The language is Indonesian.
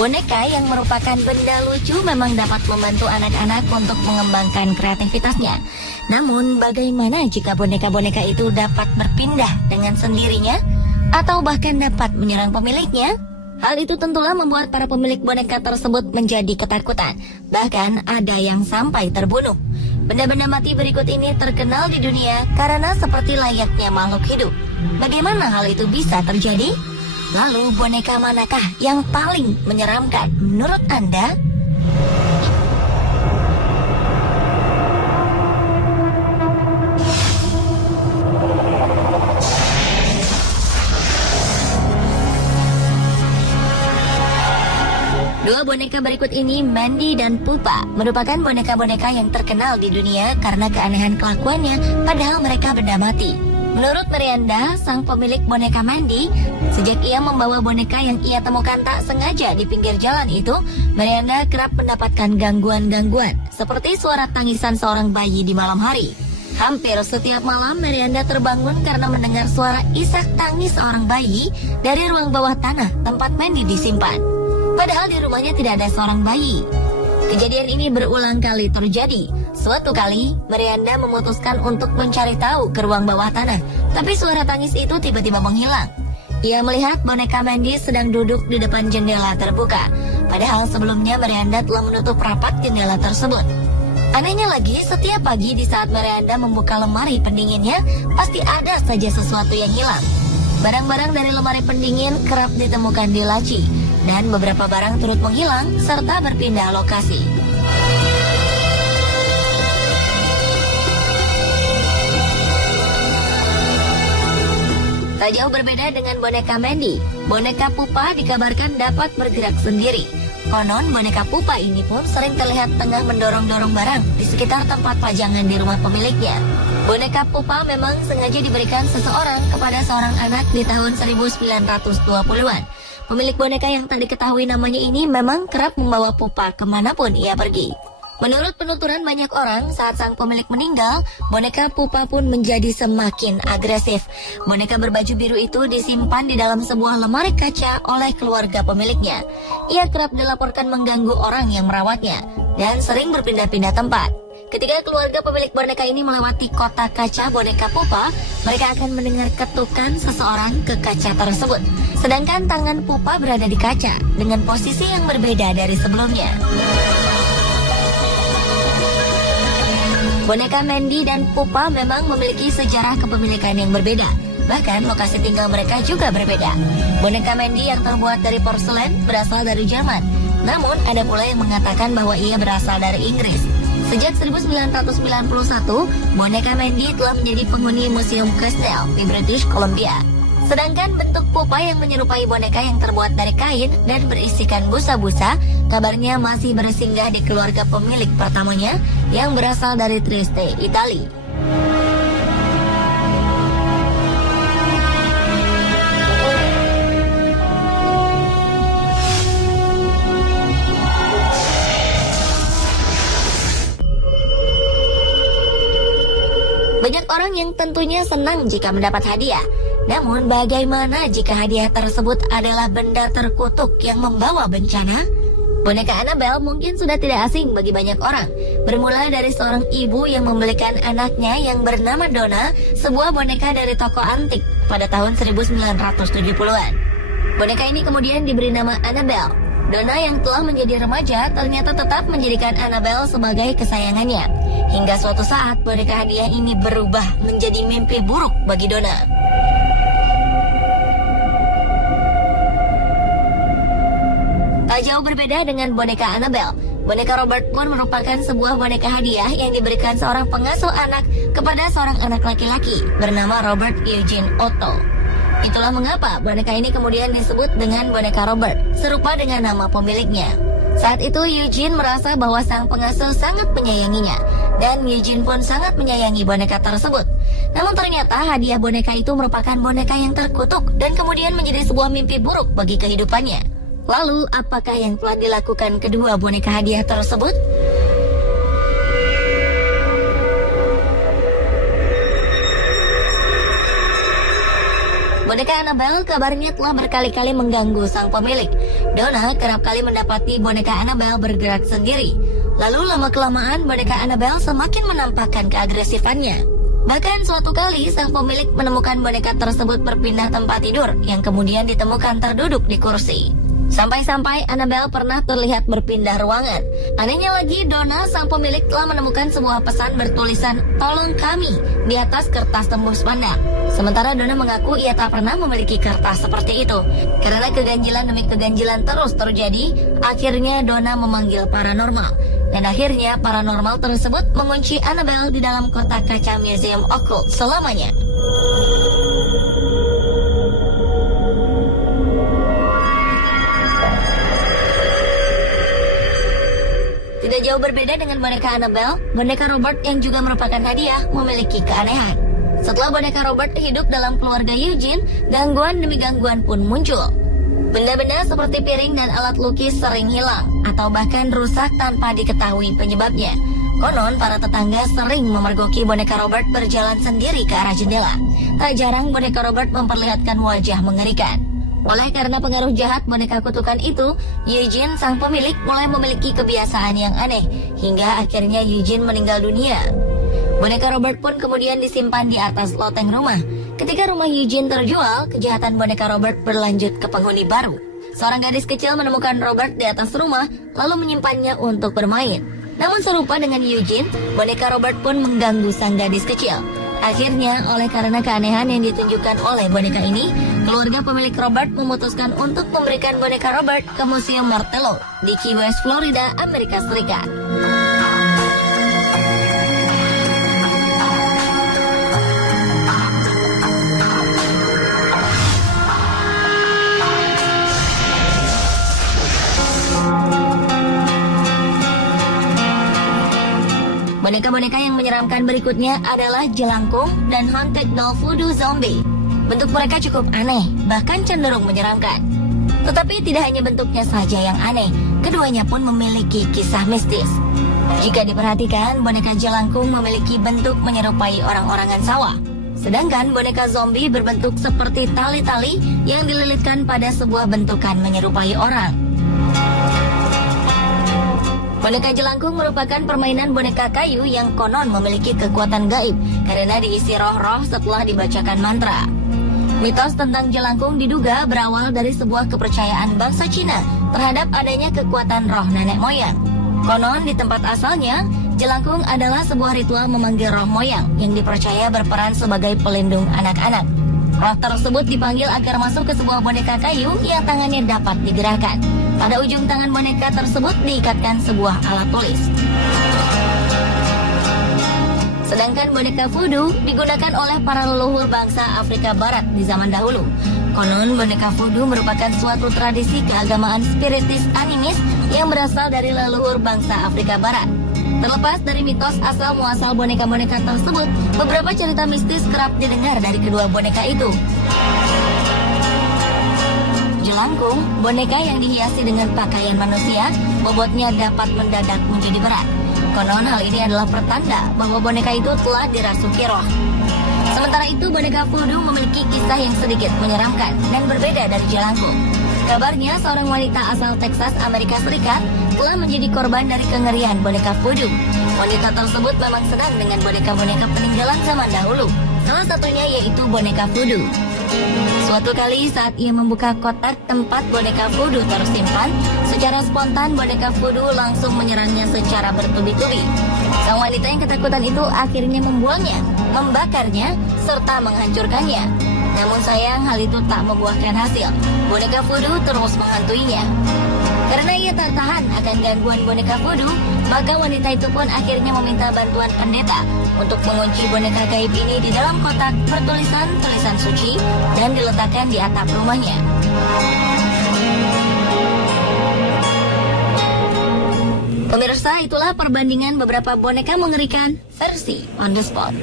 Boneka yang merupakan benda lucu memang dapat membantu anak-anak untuk mengembangkan kreativitasnya. Namun, bagaimana jika boneka-boneka itu dapat berpindah dengan sendirinya atau bahkan dapat menyerang pemiliknya? Hal itu tentulah membuat para pemilik boneka tersebut menjadi ketakutan. Bahkan ada yang sampai terbunuh. Benda-benda mati berikut ini terkenal di dunia karena seperti layaknya makhluk hidup. Bagaimana hal itu bisa terjadi? Lalu boneka manakah yang paling menyeramkan menurut Anda? Dua boneka berikut ini, Mandy dan Pupa, merupakan boneka-boneka yang terkenal di dunia karena keanehan kelakuannya, padahal mereka benda mati. Menurut Miranda, sang pemilik boneka Mandy, sejak ia membawa boneka yang ia temukan tak sengaja di pinggir jalan itu, Miranda kerap mendapatkan gangguan-gangguan, seperti suara tangisan seorang bayi di malam hari. Hampir setiap malam, Miranda terbangun karena mendengar suara isak tangis seorang bayi dari ruang bawah tanah tempat Mandy disimpan. Padahal di rumahnya tidak ada seorang bayi. Kejadian ini berulang kali terjadi. Suatu kali, Miranda memutuskan untuk mencari tahu ke ruang bawah tanah, tapi suara tangis itu tiba-tiba menghilang. Ia melihat boneka Mandy sedang duduk di depan jendela terbuka, padahal sebelumnya Miranda telah menutup rapat jendela tersebut. Anehnya lagi, setiap pagi di saat Miranda membuka lemari pendinginnya, pasti ada saja sesuatu yang hilang. Barang-barang dari lemari pendingin kerap ditemukan di laci, dan beberapa barang turut menghilang serta berpindah lokasi. Tak jauh berbeda dengan boneka Mandy, boneka Pupa dikabarkan dapat bergerak sendiri. Konon boneka Pupa ini pun sering terlihat tengah mendorong-dorong barang di sekitar tempat pajangan di rumah pemiliknya. Boneka Pupa memang sengaja diberikan seseorang kepada seorang anak di tahun 1920-an. Pemilik boneka yang tak diketahui namanya ini memang kerap membawa Pupa kemanapun ia pergi. Menurut penuturan banyak orang, saat sang pemilik meninggal, boneka Pupa pun menjadi semakin agresif. Boneka berbaju biru itu disimpan di dalam sebuah lemari kaca oleh keluarga pemiliknya. Ia kerap dilaporkan mengganggu orang yang merawatnya dan sering berpindah-pindah tempat. Ketika keluarga pemilik boneka ini melewati kotak kaca boneka Pupa, mereka akan mendengar ketukan seseorang ke kaca tersebut. Sedangkan tangan Pupa berada di kaca dengan posisi yang berbeda dari sebelumnya. Boneka Mandy dan Pupa memang memiliki sejarah kepemilikan yang berbeda. Bahkan lokasi tinggal mereka juga berbeda. Boneka Mandy yang terbuat dari porselen berasal dari Jerman. Namun ada pula yang mengatakan bahwa ia berasal dari Inggris. Sejak 1991, boneka Mandy telah menjadi penghuni Museum Castle di British Columbia. Sedangkan bentuk Pupa yang menyerupai boneka yang terbuat dari kain dan berisikan busa-busa, kabarnya masih bersinggah di keluarga pemilik pertamanya yang berasal dari Trieste, Italia. Banyak orang yang tentunya senang jika mendapat hadiah. Namun bagaimana jika hadiah tersebut adalah benda terkutuk yang membawa bencana? Boneka Annabelle mungkin sudah tidak asing bagi banyak orang. Bermula dari seorang ibu yang membelikan anaknya yang bernama Donna sebuah boneka dari toko antik pada tahun 1970-an. Boneka ini kemudian diberi nama Annabelle. Donna yang telah menjadi remaja ternyata tetap menjadikan Annabelle sebagai kesayangannya. Hingga suatu saat boneka hadiah ini berubah menjadi mimpi buruk bagi Donna. Tak jauh berbeda dengan boneka Annabelle, boneka Robert pun merupakan sebuah boneka hadiah yang diberikan seorang pengasuh anak kepada seorang anak laki-laki bernama Robert Eugene Otto. Itulah mengapa boneka ini kemudian disebut dengan boneka Robert, serupa dengan nama pemiliknya. Saat itu Eugene merasa bahwa sang pengasuh sangat menyayanginya, dan Eugene pun sangat menyayangi boneka tersebut. Namun ternyata hadiah boneka itu merupakan boneka yang terkutuk dan kemudian menjadi sebuah mimpi buruk bagi kehidupannya. Lalu, apakah yang telah dilakukan kedua boneka hadiah tersebut? Boneka Annabelle kabarnya telah berkali-kali mengganggu sang pemilik. Donna kerap kali mendapati boneka Annabelle bergerak sendiri. Lalu lama-kelamaan boneka Annabelle semakin menampakkan keagresifannya. Bahkan suatu kali sang pemilik menemukan boneka tersebut berpindah tempat tidur yang kemudian ditemukan terduduk di kursi. Sampai-sampai Annabelle pernah terlihat berpindah ruangan. Anehnya lagi, Donna, sang pemilik, telah menemukan sebuah pesan bertulisan "Tolong kami" di atas kertas tembus pandang. Sementara Donna mengaku ia tak pernah memiliki kertas seperti itu. Karena keganjilan demi keganjilan terus terjadi, akhirnya Donna memanggil paranormal. Dan akhirnya paranormal tersebut mengunci Annabelle di dalam kotak kaca Museum Occult selamanya. Tidak jauh berbeda dengan boneka Annabelle, boneka Robert yang juga merupakan hadiah memiliki keanehan. Setelah boneka Robert hidup dalam keluarga Eugene, gangguan demi gangguan pun muncul. Benda-benda seperti piring dan alat lukis sering hilang, atau bahkan rusak tanpa diketahui penyebabnya. Konon, para tetangga sering memergoki boneka Robert berjalan sendiri ke arah jendela. Tak jarang boneka Robert memperlihatkan wajah mengerikan. Oleh karena pengaruh jahat boneka kutukan itu, Eugene, sang pemilik, mulai memiliki kebiasaan yang aneh, hingga akhirnya Eugene meninggal dunia. Boneka Robert pun kemudian disimpan di atas loteng rumah. Ketika rumah Eugene terjual, kejahatan boneka Robert berlanjut ke penghuni baru. Seorang gadis kecil menemukan Robert di atas rumah, lalu menyimpannya untuk bermain. Namun serupa dengan Eugene, boneka Robert pun mengganggu sang gadis kecil. Akhirnya, oleh karena keanehan yang ditunjukkan oleh boneka ini, keluarga pemilik Robert memutuskan untuk memberikan boneka Robert ke Museum Martello di Key West, Florida, Amerika Serikat. Boneka-boneka yang menyeramkan berikutnya adalah jelangkung dan haunted doll voodoo zombie. Bentuk mereka cukup aneh, bahkan cenderung menyeramkan. Tetapi tidak hanya bentuknya saja yang aneh, keduanya pun memiliki kisah mistis. Jika diperhatikan, boneka jelangkung memiliki bentuk menyerupai orang-orangan sawah. Sedangkan boneka zombie berbentuk seperti tali-tali yang dililitkan pada sebuah bentukan menyerupai orang. Boneka jelangkung merupakan permainan boneka kayu yang konon memiliki kekuatan gaib karena diisi roh-roh setelah dibacakan mantra. Mitos tentang jelangkung diduga berawal dari sebuah kepercayaan bangsa Cina terhadap adanya kekuatan roh nenek moyang. Konon di tempat asalnya, jelangkung adalah sebuah ritual memanggil roh moyang yang dipercaya berperan sebagai pelindung anak-anak. Roh tersebut dipanggil agar masuk ke sebuah boneka kayu yang tangannya dapat digerakkan. Pada ujung tangan boneka tersebut diikatkan sebuah alat tulis. Sedangkan boneka voodoo digunakan oleh para leluhur bangsa Afrika Barat di zaman dahulu. Konon boneka voodoo merupakan suatu tradisi keagamaan spiritis animis yang berasal dari leluhur bangsa Afrika Barat. Terlepas dari mitos asal-muasal boneka-boneka tersebut, beberapa cerita mistis kerap didengar dari kedua boneka itu. Jelangkung, boneka yang dihiasi dengan pakaian manusia, bobotnya dapat mendadak menjadi berat. Konon hal ini adalah pertanda bahwa boneka itu telah dirasuki roh. Sementara itu, boneka voodoo memiliki kisah yang sedikit menyeramkan dan berbeda dari jelangkung. Kabarnya, seorang wanita asal Texas, Amerika Serikat, telah menjadi korban dari kengerian boneka voodoo. Wanita tersebut memang senang dengan boneka-boneka peninggalan zaman dahulu. Salah satunya yaitu boneka voodoo. Suatu kali saat ia membuka kotak tempat boneka voodoo tersimpan, secara spontan boneka voodoo langsung menyerangnya secara bertubi-tubi. Sang wanita yang ketakutan itu akhirnya membuangnya, membakarnya, serta menghancurkannya. Namun sayang hal itu tak membuahkan hasil. Boneka voodoo terus menghantuinya. Karena ia tak tahan akan gangguan boneka voodoo, maka wanita itu pun akhirnya meminta bantuan pendeta untuk mengunci boneka gaib ini di dalam kotak bertulisan tulisan suci dan diletakkan di atap rumahnya. Pemirsa, itulah perbandingan beberapa boneka mengerikan versi On The Spot.